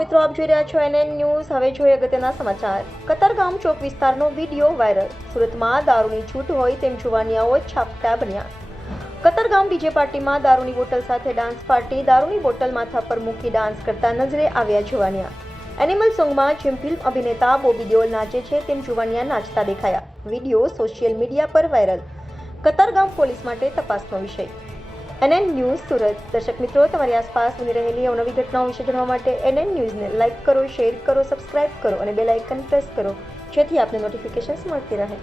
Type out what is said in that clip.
મિત્રો, આપ જોઈ રહ્યા છો NN ન્યૂઝ. હવે જોઈએ અગત્યના સમાચાર. કતારગામ ચોક વિસ્તારનો વિડીયો વાયરલ. સુરતમાં દારૂની છૂટ હોય તેમ જુવાનિયાઓ છાપટા બન્યા. કતારગામ ડીજે પાર્ટીમાં દારૂની બોટલ સાથે ડાન્સ પાર્ટી. દારૂની બોટલ માથા પર મૂકી ડાન્સ કરતા નજરે આવ્યા જુવાનિયા. એનિમલ સોંગમાં જેમ ફિલ્મ અભિનેતા બોબી દેઓલ નાચે છે તેમ જુવાનિયા નાચતા દેખાયા. વિડીયો સોશિયલ મીડિયા પર વાયરલ. કતારગામ પોલીસ માટે તપાસનો વિષય. NN news Surat. દર્શક મિત્રો, તમારી આસપાસ બની રહેલી અવનવી ઘટનાઓ વિશે જાણવા માટે NN ન્યૂઝને લાઇક કરો, શેર કરો, સબસ્ક્રાઇબ કરો અને બેલ આઇકન પ્રેસ કરો, જેથી આપને નોટિફિકેશન્સ મળતી રહે.